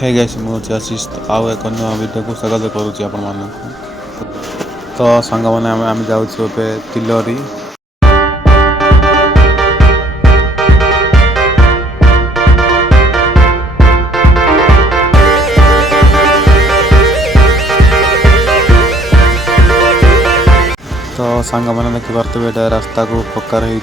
hey guys मुझे आशीष आउ एक न्यूआ वीडियो को स्वागत करुच्ची आपण मानक तो सांग मैंने आम जाऊँ तिलोरी तो सांग मैंने देखिपे रास्ता को पक्का रही